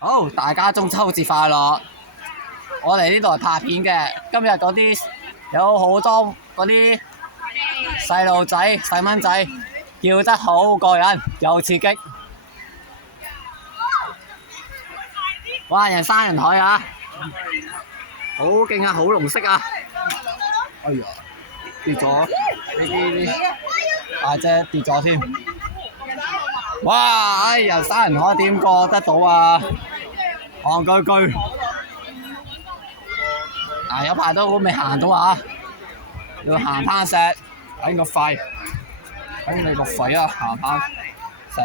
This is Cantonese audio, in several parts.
好，大家中秋節快樂！我嚟呢度係拍片嘅，今日嗰啲有好多嗰啲細路仔、細蚊仔叫得好過癮，又刺激。哇！人山人海啊，好勁啊，好濃色啊！哎呀，跌咗呢啲大隻跌咗添。哇！哎呀，山人海點過得到啊？戇居居。有排都未行到啊！要行攀石，睇個肺，睇你個肺啊！行攀石。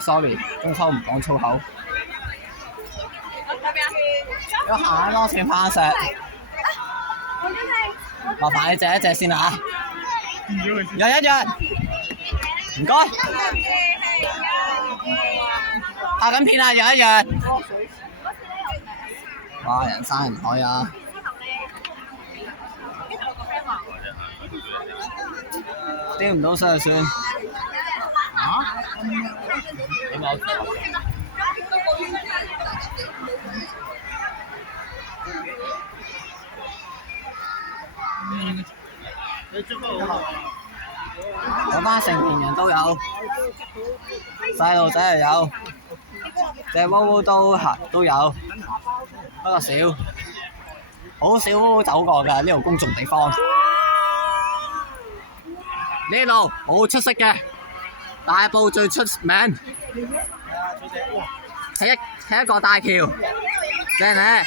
sorry， 中秋唔講粗口。要行多次攀石。麻煩你借一借先啊！讓一讓，唔該。拍緊片啊，讓一讓。哇！人山人海啊！丟唔到水就算。你冇嗰班成年人都有，細路仔又有，隻窩窩都有，不過少，好少走過㗎呢度公眾地方。呢度好出色嘅，大埔最出名，係一個大橋，正咧。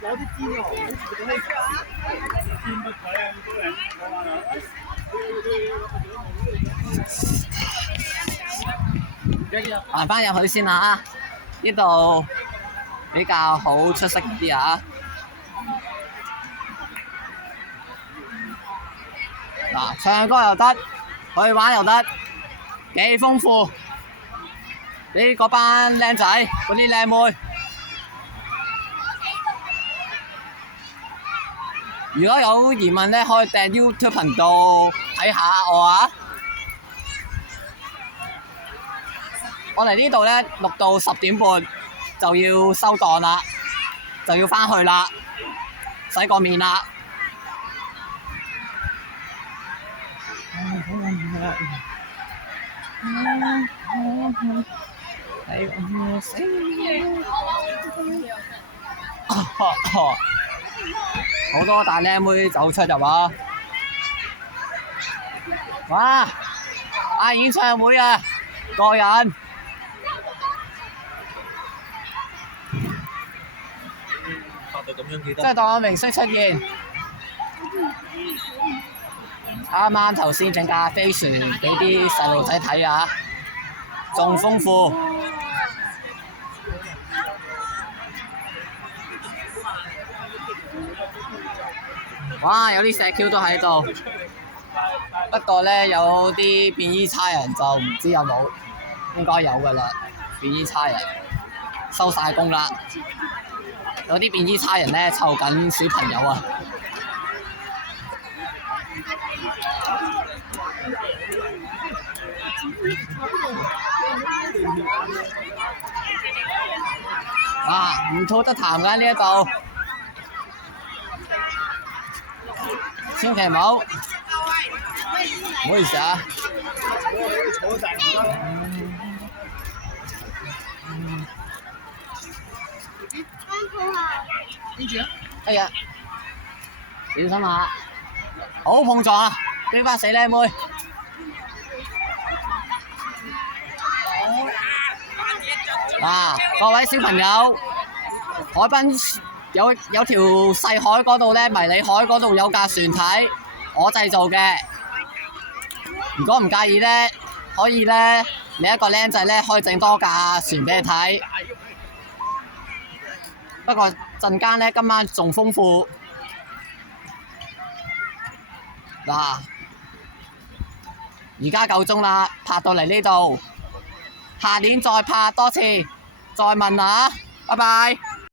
攞啲尖喎，行翻入去先啦，呢度比較好出色啲啊！嗱，唱歌又得，去玩又得，幾豐富。你嗰班靚仔，嗰啲靚妹。如果有疑問咧，可以訂 YouTube 頻道睇下我啊！我嚟呢度咧錄到10點半就要收檔啦，就要返去啦，洗個面啦。好多大靚妹走出入啊！哇！演唱會啊，過癮！即係當有明星出現。啱啱頭先整架飛船俾啲細路仔睇啊，仲豐富。哇！有啲石 Q 都喺度，不過咧有啲便衣差人就唔知有冇，應該有㗎啦。便衣差人收晒工啦，有啲便衣差人咧湊緊小朋友啊！唔吐得痰㗎呢一度。千祈唔好，唔好意思啊。哎呀，小心下，好碰撞啊！呢班死靚妹。各位小朋友，海濱有條細海嗰度咧，迷你海嗰度有架船睇，我製造嘅。如果唔介意咧，可以咧，你一個僆仔咧，可以整多架船俾你睇。不過陣間咧，今晚仲豐富。而家夠鐘啦，拍到嚟呢度，下年再拍多次，再問啊，拜拜。